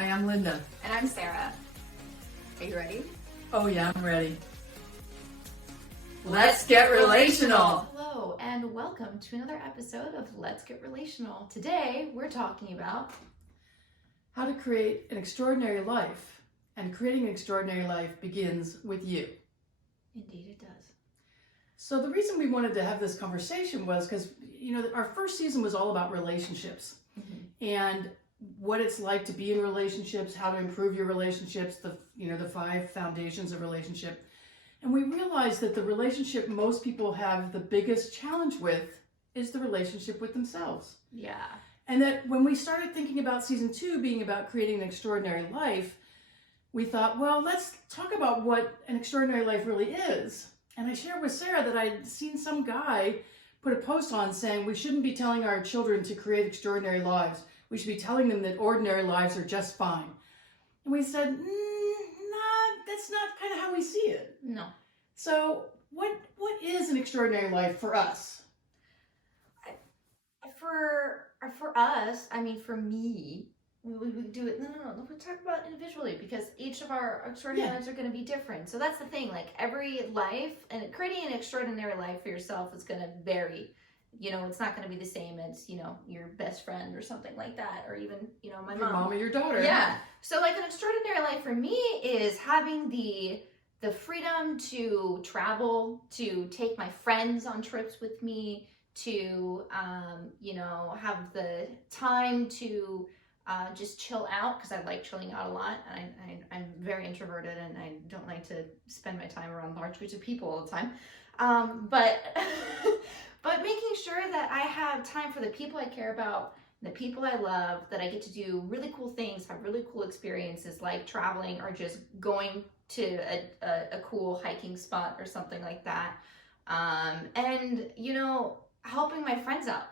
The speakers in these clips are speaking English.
Hi, I'm Linda. And I'm Sarah. Are you ready? Oh yeah, I'm ready. Let's get relational. Hello, and welcome to another episode of Let's Get Relational. Today, we're talking about How to create an extraordinary life. And creating an extraordinary life begins with you. Indeed it does. So the reason we wanted to have this conversation was because, our first season was all about relationships and what it's like to be in relationships, how to improve your relationships, the 5 foundations of relationship. And we realized that the relationship most people have the biggest challenge with is the relationship with themselves. Yeah. And that when we started thinking about season 2 being about creating an extraordinary life, we thought, well, let's talk about what an extraordinary life really is. And I shared with Sarah that I'd seen some guy put a post on saying we shouldn't be telling our children to create extraordinary lives. We should be telling them that ordinary lives are just fine. And we said, that's not kind of how we see it. No. So what is an extraordinary life for us? For us, for me, we do it. No. We talk about individually because each of our extraordinary lives are going to be different. So that's the thing. Like every life, and creating an extraordinary life for yourself is going to vary. It's not going to be the same as your best friend or something like that, or even my Your mom or your daughter. Yeah. So like an extraordinary life for me is having the freedom to travel, to take my friends on trips with me, to have the time to just chill out, because I like chilling out a lot, and I'm very introverted and I don't like to spend my time around large groups of people all the time, but making sure that I have time for the people I care about, the people I love, that I get to do really cool things, have really cool experiences like traveling or just going to a cool hiking spot or something like that, and helping my friends out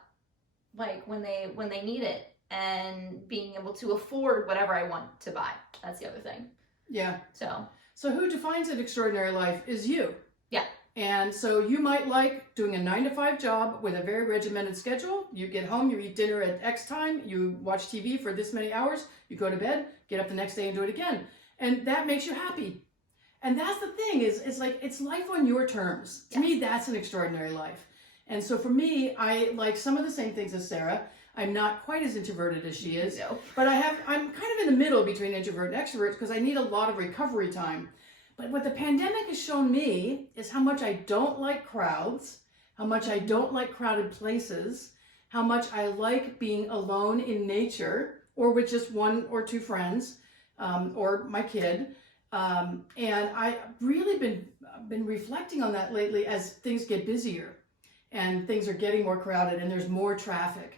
like when they need it, and being able to afford whatever I want to buy. That's the other thing. Yeah. So who defines an extraordinary life is you. Yeah. And so you might like doing a 9-to-5 job with a very regimented schedule. You get home, you eat dinner at X time, you watch TV for this many hours, you go to bed, get up the next day and do it again. And that makes you happy. And that's the thing, is like, it's life on your terms. To me, that's an extraordinary life. And so for me, I like some of the same things as Sarah. I'm not quite as introverted as she is, but I'm kind of in the middle between introvert and extrovert because I need a lot of recovery time. But what the pandemic has shown me is how much I don't like crowds, how much I don't like crowded places, how much I like being alone in nature or with just 1 or 2 friends, or my kid. And I've really been reflecting on that lately as things get busier and things are getting more crowded and there's more traffic.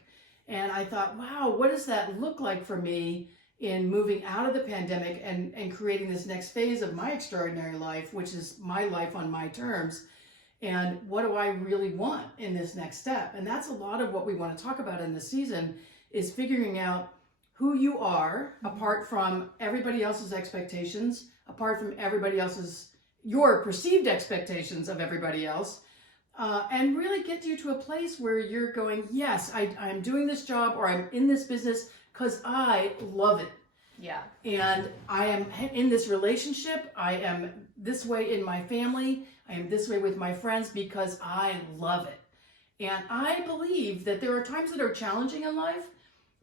And I thought, wow, what does that look like for me in moving out of the pandemic and creating this next phase of my extraordinary life, which is my life on my terms? And what do I really want in this next step? And that's a lot of what we want to talk about in this season, is figuring out who you are apart from everybody else's expectations, apart from your perceived expectations of everybody else. And really get you to a place where you're going, yes, I'm doing this job or I'm in this business because I love it. Yeah. And I am in this relationship. I am this way in my family. I am this way with my friends because I love it. And I believe that there are times that are challenging in life,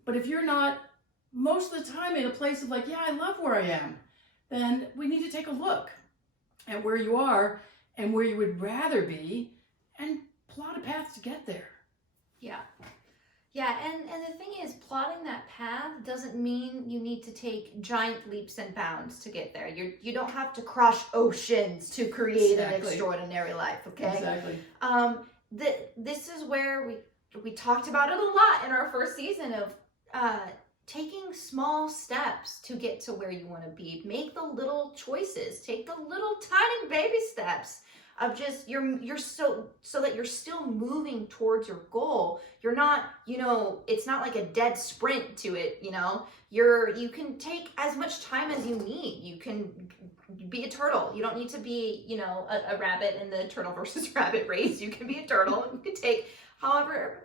but if you're not most of the time in a place of like, yeah, I love where I am, then we need to take a look at where you are and where you would rather be, and plot a path to get there. Yeah. And the thing is, plotting that path doesn't mean you need to take giant leaps and bounds to get there. You don't have to cross oceans to create an extraordinary life, okay? Exactly. This is where we talked about it a lot in our first season of taking small steps to get to where you want to be. Make the little choices. Take the little tiny baby steps of just you're so that you're still moving towards your goal. You're not, it's not like a dead sprint to it, you can take as much time as you need. You can be a turtle. You don't need to be, a rabbit in the turtle versus rabbit race. You can be a turtle. You can take however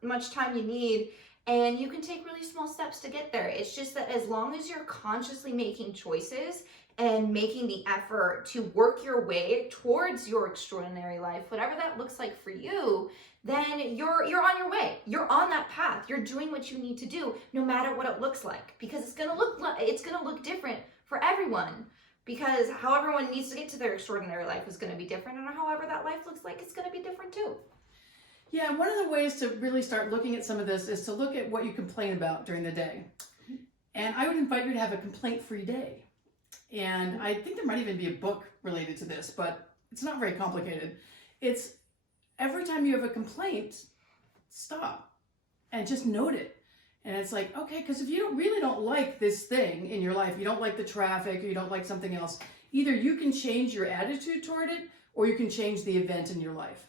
much time you need And you can take really small steps to get there. It's just that as long as you're consciously making choices and making the effort to work your way towards your extraordinary life, whatever that looks like for you, then you're on your way. You're on that path. You're doing what you need to do, no matter what it looks like, because it's gonna look different for everyone. Because how everyone needs to get to their extraordinary life is going to be different, and however that life looks like, it's going to be different too. Yeah, one of the ways to really start looking at some of this is to look at what you complain about during the day. And I would invite you to have a complaint-free day. And I think there might even be a book related to this, but it's not very complicated. It's every time you have a complaint, stop and just note it. And it's like, okay, because if you really don't like this thing in your life, you don't like the traffic, or you don't like something else, either you can change your attitude toward it, or you can change the event in your life.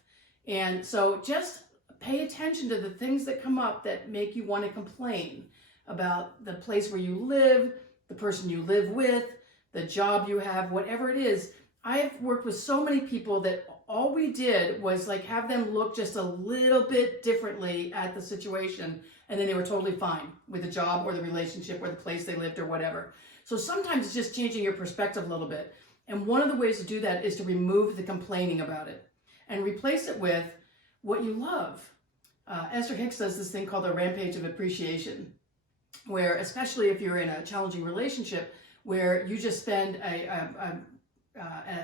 And so just pay attention to the things that come up that make you want to complain about the place where you live, the person you live with, the job you have, whatever it is. I've worked with so many people that all we did was like have them look just a little bit differently at the situation, and then they were totally fine with the job or the relationship or the place they lived or whatever. So sometimes it's just changing your perspective a little bit. And one of the ways to do that is to remove the complaining about it and replace it with what you love. Esther Hicks does this thing called the rampage of appreciation, where especially if you're in a challenging relationship where you just spend an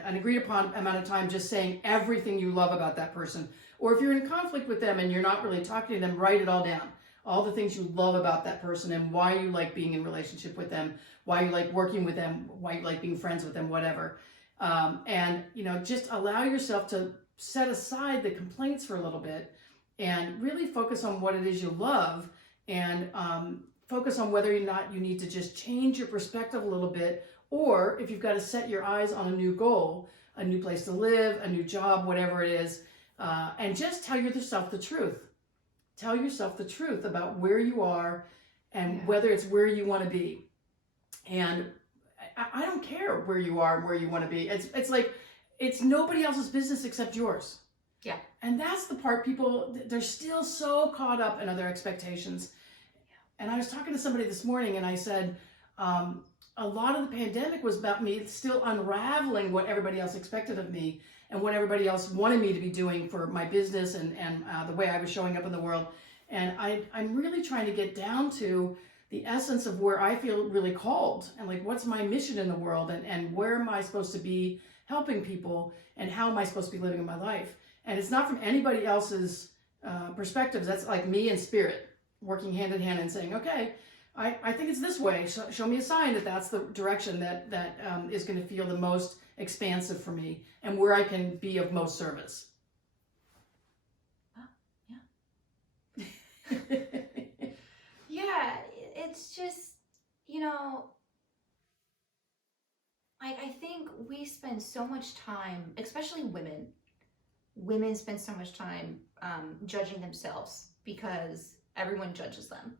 agreed upon amount of time just saying everything you love about that person. Or if you're in conflict with them and you're not really talking to them, write it all down. All the things you love about that person and why you like being in relationship with them, why you like working with them, why you like being friends with them, whatever. And, just allow yourself to set aside the complaints for a little bit and really focus on what it is you love, and focus on whether or not you need to just change your perspective a little bit, or if you've got to set your eyes on a new goal, a new place to live, a new job, whatever it is, and just tell yourself the truth. Tell yourself the truth about where you are and whether it's where you want to be. And I don't care where you are and where you want to be. It's like, it's nobody else's business except yours. Yeah. And that's the part people, they're still so caught up in other expectations. And I was talking to somebody this morning and I said, a lot of the pandemic was about me still unraveling what everybody else expected of me and what everybody else wanted me to be doing for my business and the way I was showing up in the world. And I'm really trying to get down to the essence of where I feel really called and like, what's my mission in the world, and where am I supposed to be helping people, and how am I supposed to be living my life? And it's not from anybody else's perspectives. That's like me and spirit working hand in hand and saying, okay, I think it's this way. Show me a sign that that's the direction that is going to feel the most expansive for me and where I can be of most service. Yeah. Yeah, it's just, I think we spend so much time, especially women spend so much time judging themselves because everyone judges them.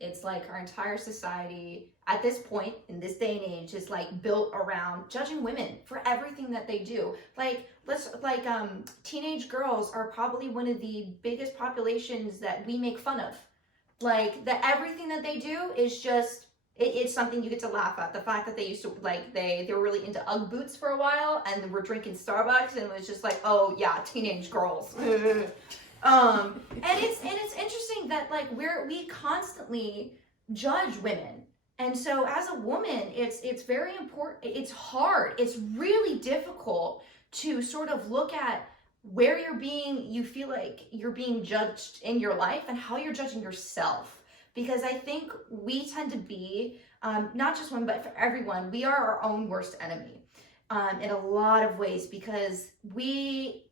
It's like our entire society at this point in this day and age is like built around judging women for everything that they do. Teenage girls are probably one of the biggest populations that we make fun of. Like that everything that they do is just, it's something you get to laugh at. The fact that they used to they were really into Ugg boots for a while and were drinking Starbucks, and it was just like, oh yeah, teenage girls. And it's interesting that like we constantly judge women, and so as a woman, it's very important. It's hard. It's really difficult to sort of look at where you feel like you're being judged in your life and how you're judging yourself. Because I think we tend to be, not just women, but for everyone, we are our own worst enemy in a lot of ways, because we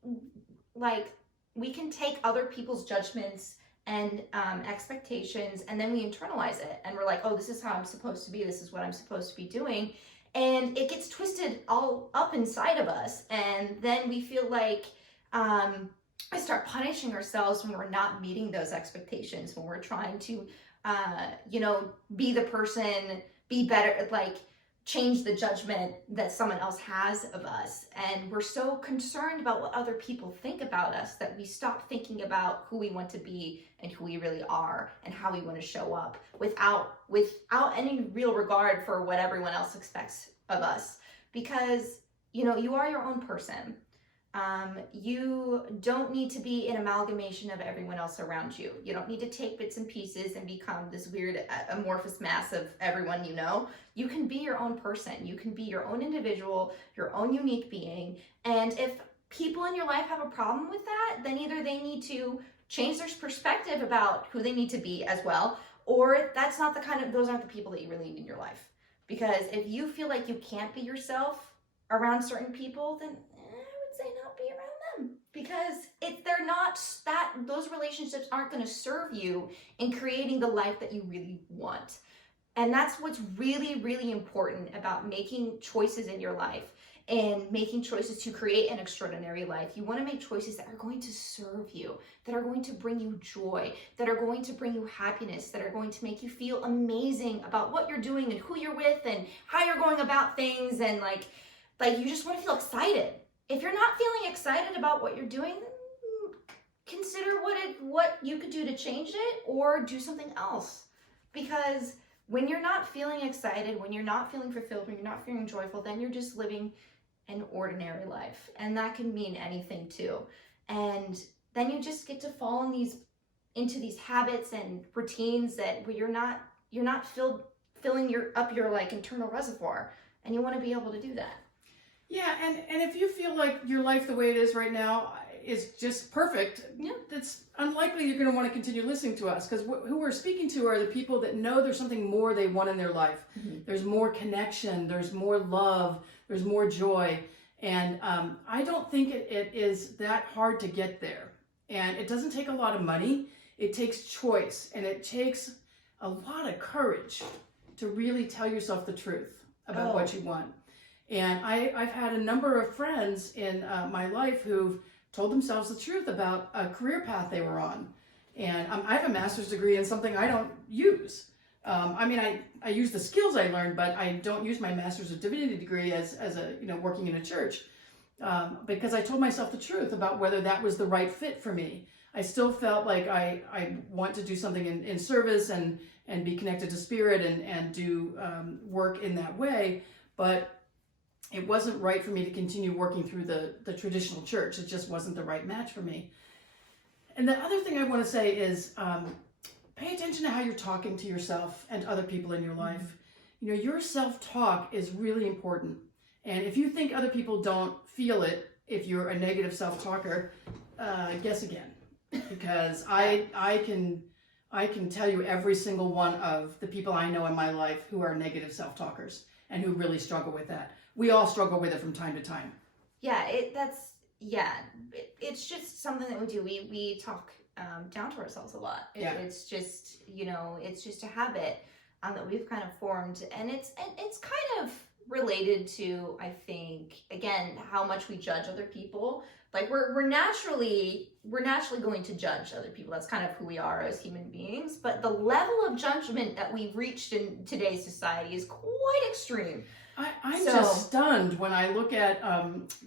can take other people's judgments and expectations, and then we internalize it, and we're like, oh, this is how I'm supposed to be, this is what I'm supposed to be doing, and it gets twisted all up inside of us, and then we feel like we start punishing ourselves when we're not meeting those expectations, when we're trying to be the person, be better, like change the judgment that someone else has of us. And we're so concerned about what other people think about us that we stop thinking about who we want to be and who we really are and how we want to show up without any real regard for what everyone else expects of us. Because, you know, you are your own person. You don't need to be an amalgamation of everyone else around you. You don't need to take bits and pieces and become this weird amorphous mass of everyone you know. You can be your own person. You can be your own individual, your own unique being. And if people in your life have a problem with that, then either they need to change their perspective about who they need to be as well, or those aren't the people that you really need in your life. Because if you feel like you can't be yourself around certain people, then say not be around them, because those relationships aren't going to serve you in creating the life that you really want. And that's what's really, really important about making choices in your life and making choices to create an extraordinary life. You want to make choices that are going to serve you, that are going to bring you joy, that are going to bring you happiness, that are going to make you feel amazing about what you're doing and who you're with and how you're going about things, and like you just want to feel excited. If you're not feeling excited about what you're doing, consider what you could do to change it or do something else. Because when you're not feeling excited, when you're not feeling fulfilled, when you're not feeling joyful, then you're just living an ordinary life. And that can mean anything too. And then you just get to fall into these habits and routines where you're not filling up your like internal reservoir. And you want to be able to do that. Yeah, and if you feel like your life the way it is right now is just perfect, yeah, it's unlikely you're going to want to continue listening to us, because who we're speaking to are the people that know there's something more they want in their life. Mm-hmm. There's more connection, there's more love, there's more joy, and I don't think it is that hard to get there. And it doesn't take a lot of money. It takes choice, and it takes a lot of courage to really tell yourself the truth about what you want. And I've had a number of friends in my life who've told themselves the truth about a career path they were on. And I have a master's degree in something I don't use. I use the skills I learned, but I don't use my master's of divinity degree as working in a church, because I told myself the truth about whether that was the right fit for me. I still felt like I want to do something in service and be connected to spirit and do work in that way, but it wasn't right for me to continue working through the traditional church. It just wasn't the right match for me. And the other thing I want to say is pay attention to how you're talking to yourself and other people in your life. You know, your self-talk is really important. And if you think other people don't feel it, if you're a negative self-talker, guess again. Because I can tell you every single one of the people I know in my life who are negative self-talkers and who really struggle with that. We all struggle with it from time to time. Yeah, it's just something that we do. We talk down to ourselves a lot. It's just, it's just a habit that we've kind of formed, and it's kind of related to, I think, again, how much we judge other people. Like we're naturally going to judge other people. That's kind of who we are as human beings. But the level of judgment that we've reached in today's society is quite extreme. I'm just stunned when I look at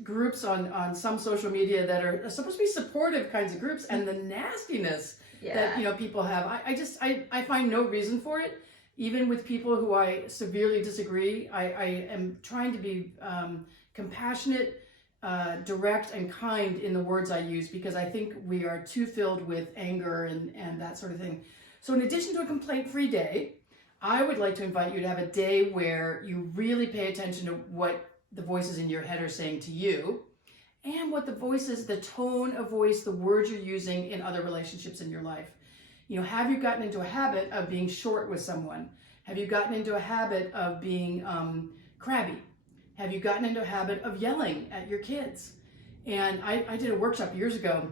groups on some social media that are supposed to be supportive kinds of groups, and the nastiness that people have. I find no reason for it. Even with people who I severely disagree, I am trying to be compassionate, direct, and kind in the words I use, because I think we are too filled with anger and that sort of thing. So in addition to a complaint-free day, I would like to invite you to have a day where you really pay attention to what the voices in your head are saying to you, and what the tone of voice, the words you're using in other relationships in your life. Have you gotten into a habit of being short with someone? Have you gotten into a habit of being crabby? Have you gotten into a habit of yelling at your kids? And I did a workshop years ago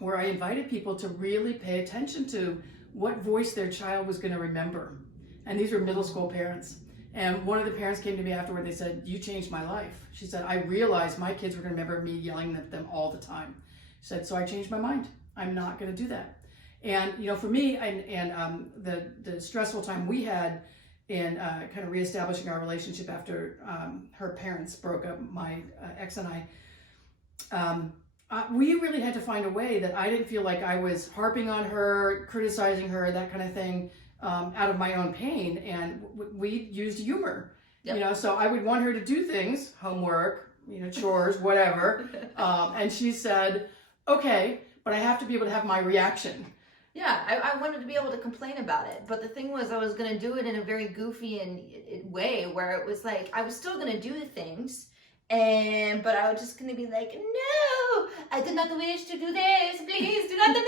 where I invited people to really pay attention to what voice their child was going to remember. And these were middle school parents. And one of the parents came to me afterward. They said, "You changed my life." She said, "I realized my kids were going to remember me yelling at them all the time." She said, "So I changed my mind. I'm not going to do that." And for me, and the stressful time we had, in kind of reestablishing our relationship after her parents broke up, my ex and I. We really had to find a way that I didn't feel like I was harping on her, criticizing her, that kind of thing, out of my own pain. And we used humor, so I would want her to do things, homework, chores, whatever. And she said, okay, but I have to be able to have my reaction. Yeah, I wanted to be able to complain about it. But the thing was, I was going to do it in a very goofy way where it was like, I was still going to do the things. But I was just going to be like, no, I did not wish to do this. Please do not make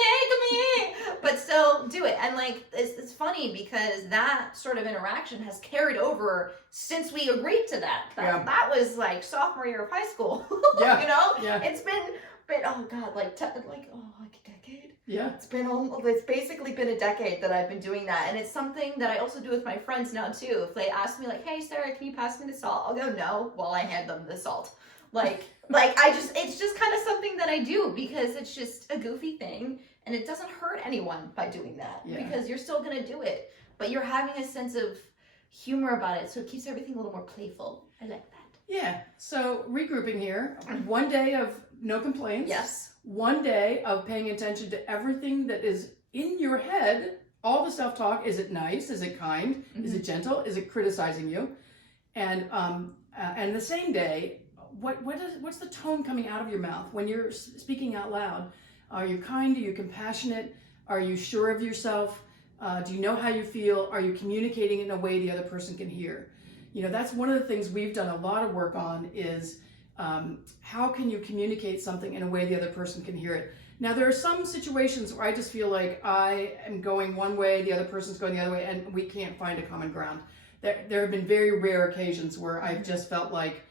me. But still do it. And like, it's funny because that sort of interaction has carried over since we agreed to that. That was like sophomore year of high school. Yeah. Yeah. It's been oh God, like a decade. Yeah. It's basically been a decade that I've been doing that. And it's something that I also do with my friends now too. If they ask me like, hey Sarah, can you pass me the salt? I'll go no while I hand them the salt. It's just kind of something that I do because it's just a goofy thing and it doesn't hurt anyone by doing that because you're still going to do it, but you're having a sense of humor about it. So it keeps everything a little more playful. I like that. Yeah. So regrouping here, one day of no complaints. Yes. One day of paying attention to everything that is in your head, all the self-talk. Is it nice? Is it kind? Mm-hmm. Is it gentle? Is it criticizing you? And the same day, what's the tone coming out of your mouth when you're speaking out loud? Are you kind? Are you compassionate? Are you sure of yourself? Do you know how you feel? Are you communicating in a way the other person can hear? That's one of the things we've done a lot of work on is how can you communicate something in a way the other person can hear it? Now, there are some situations where I just feel like I am going one way, the other person's going the other way, and we can't find a common ground. There have been very rare occasions where I've just felt like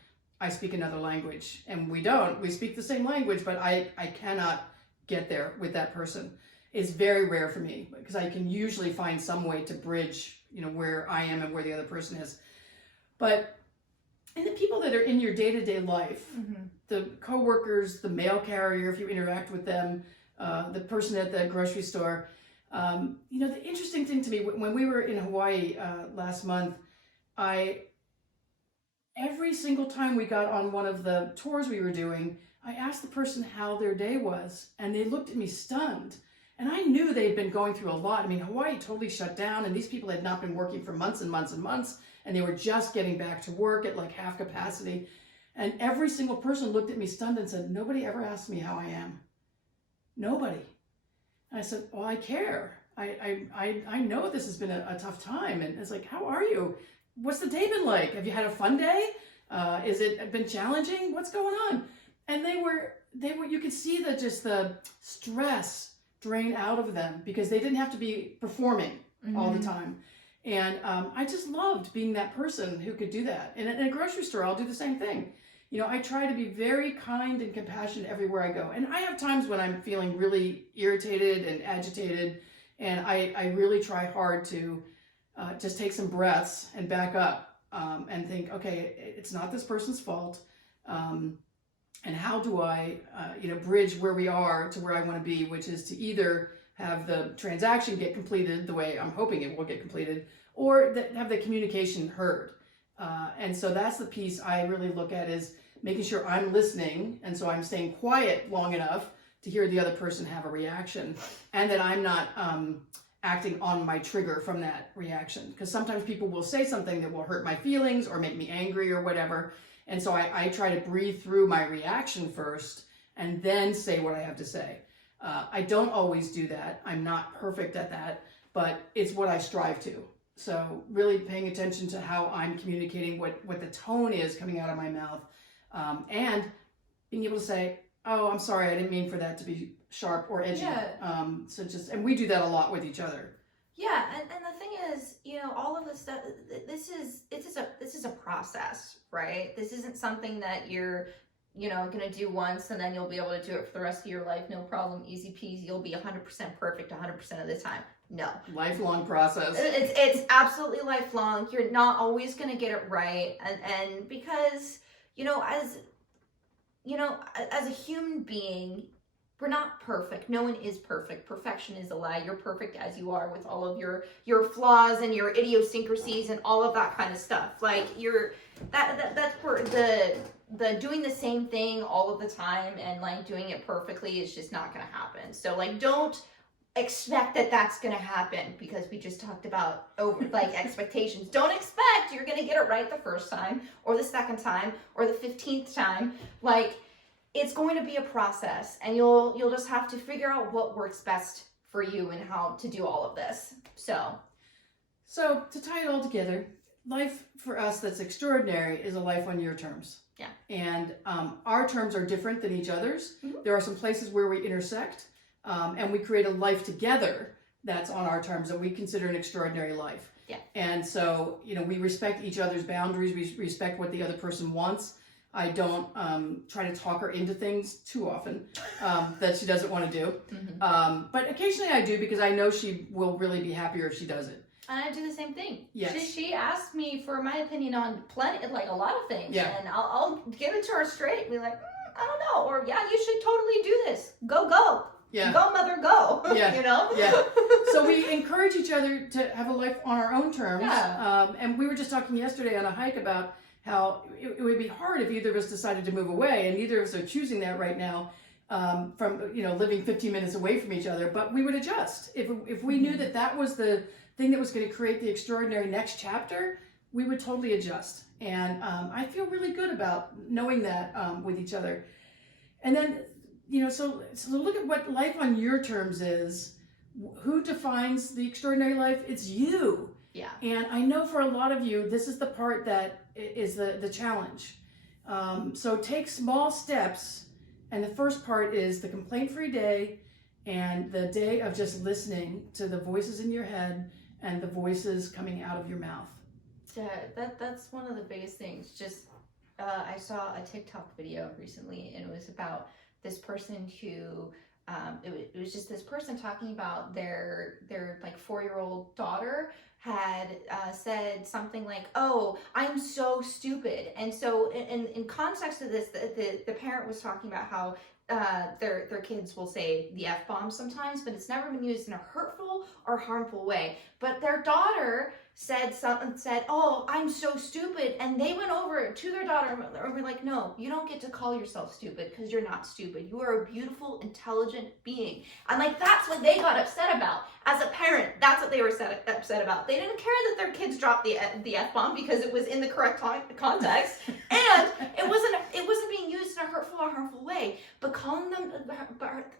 I speak another language, and we don't. We speak the same language, but I cannot get there with that person. It's very rare for me because I can usually find some way to bridge, where I am and where the other person is. But and the people that are in your day-to-day life, the coworkers, the mail carrier, if you interact with them, the person at the grocery store, the interesting thing to me, when we were in Hawaii last month, every single time we got on one of the tours we were doing, I asked the person how their day was, and they looked at me stunned. And I knew they'd been going through a lot. I mean, Hawaii totally shut down, and these people had not been working for months and months and months, and they were just getting back to work at like half capacity. And every single person looked at me stunned and said, nobody ever asked me how I am. Nobody. And I said, well, I care. I know this has been a tough time. And it's like, how are you? What's the day been like? Have you had a fun day? Is it been challenging? What's going on? And they were, you could see the stress drain out of them because they didn't have to be performing all the time. And I just loved being that person who could do that. And in a grocery store, I'll do the same thing. I try to be very kind and compassionate everywhere I go. And I have times when I'm feeling really irritated and agitated, and I really try hard to just take some breaths and back up and think, okay, it's not this person's fault. And how do I, bridge where we are to where I want to be, which is to either have the transaction get completed the way I'm hoping it will get completed, or have the communication heard. And so that's the piece I really look at, is making sure I'm listening, and so I'm staying quiet long enough to hear the other person have a reaction, and that I'm not acting on my trigger from that reaction. Because sometimes people will say something that will hurt my feelings or make me angry or whatever. And so I try to breathe through my reaction first and then say what I have to say. I don't always do that. I'm not perfect at that, but it's what I strive to. So really paying attention to how I'm communicating, what the tone is coming out of my mouth, and being able to say, oh, I'm sorry, I didn't mean for that to be sharp or edgy. Yeah. And we do that a lot with each other. Yeah, and the thing is, all of this stuff, this is a process, right? This isn't something that you're, going to do once and then you'll be able to do it for the rest of your life, no problem, easy peasy, you'll be 100% perfect 100% of the time. No. Lifelong process. It's absolutely lifelong. You're not always going to get it right. And because, as a human being, we're not perfect. No one is perfect. Perfection is a lie. You're perfect as you are with all of your flaws and your idiosyncrasies and all of that kind of stuff. Like that's for the doing the same thing all of the time and like doing it perfectly is just not going to happen. So like don't expect that that's going to happen, because we just talked about over like expectations. Don't expect you're going to get it right the first time or the second time or the 15th time. Like, it's going to be a process, and you'll just have to figure out what works best for you and how to do all of this. So to tie it all together, life for us that's extraordinary is a life on your terms. Yeah. And our terms are different than each other's. Mhm. There are some places where we intersect, and we create a life together that's on our terms that we consider an extraordinary life. Yeah. And so, we respect each other's boundaries. We respect what the other person wants. I don't try to talk her into things too often that she doesn't want to do. mm-hmm. But occasionally I do, because I know she will really be happier if she does it. And I do the same thing. Yes. She asked me for my opinion on a lot of things. Yeah. And I'll give it to her straight and be like, I don't know. Or, yeah, you should totally do this. Go. Yeah. Go, mother, go. Yeah. Yeah. So we encourage each other to have a life on our own terms. Yeah. And we were just talking yesterday on a hike about how it would be hard if either of us decided to move away, and neither of us are choosing that right now, from living 15 minutes away from each other. But we would adjust if we knew that was the thing that was going to create the extraordinary next chapter. We would totally adjust, and I feel really good about knowing that with each other. And then so look at what life on your terms is. Who defines the extraordinary life? It's you. Yeah. And I know for a lot of you, this is the part that is the challenge. So take small steps. And the first part is the complaint-free day, and the day of just listening to the voices in your head and the voices coming out of your mouth. Yeah, that's one of the biggest things. Just I saw a TikTok video recently, and it was about this person who it was just this person talking about their like 4-year-old daughter had said something like, "Oh, I'm so stupid." And so in context of this, the parent was talking about how their kids will say the F-bomb sometimes, but it's never been used in a hurtful or harmful way. But their daughter said, "Oh, I'm so stupid," and they went over to their daughter and were like, "No, you don't get to call yourself stupid, because you're not stupid. You are a beautiful, intelligent being." And like, that's what they got upset about as a parent. That's what they were upset about. They didn't care that their kids dropped the F-bomb, because it was in the correct context, and it wasn't being used in a hurtful or harmful way. But calling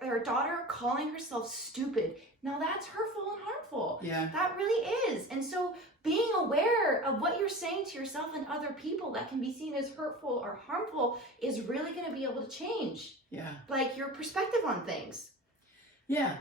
their daughter calling herself stupid, now that's hurtful and harmful. Yeah. That really is. And so being aware of what you're saying to yourself and other people that can be seen as hurtful or harmful is really going to be able to change, like, your perspective on things. Yeah.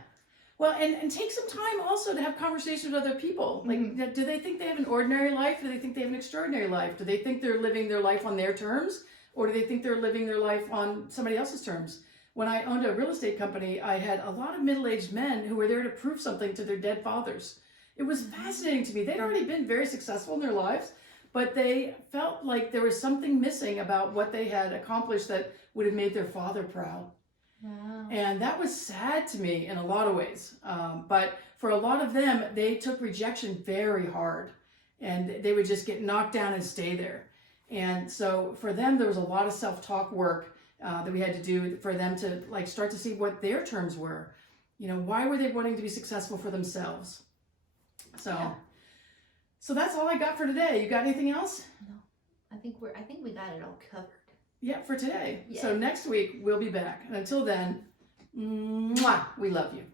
Well, and take some time also to have conversations with other people. Like, do they think they have an ordinary life? Do they think they have an extraordinary life? Do they think they're living their life on their terms? Or do they think they're living their life on somebody else's terms? When I owned a real estate company, I had a lot of middle-aged men who were there to prove something to their dead fathers. It was fascinating to me. They'd already been very successful in their lives, but they felt like there was something missing about what they had accomplished that would have made their father proud. Wow. And that was sad to me in a lot of ways. But for a lot of them, they took rejection very hard, and they would just get knocked down and stay there. And so for them, there was a lot of self-talk work that we had to do for them to like start to see what their terms were. Why were they wanting to be successful for themselves? So that's all I got for today. You got anything else? No, I think we got it all covered. Yeah, for today. Yeah. So next week we'll be back. And until then, mwah, we love you.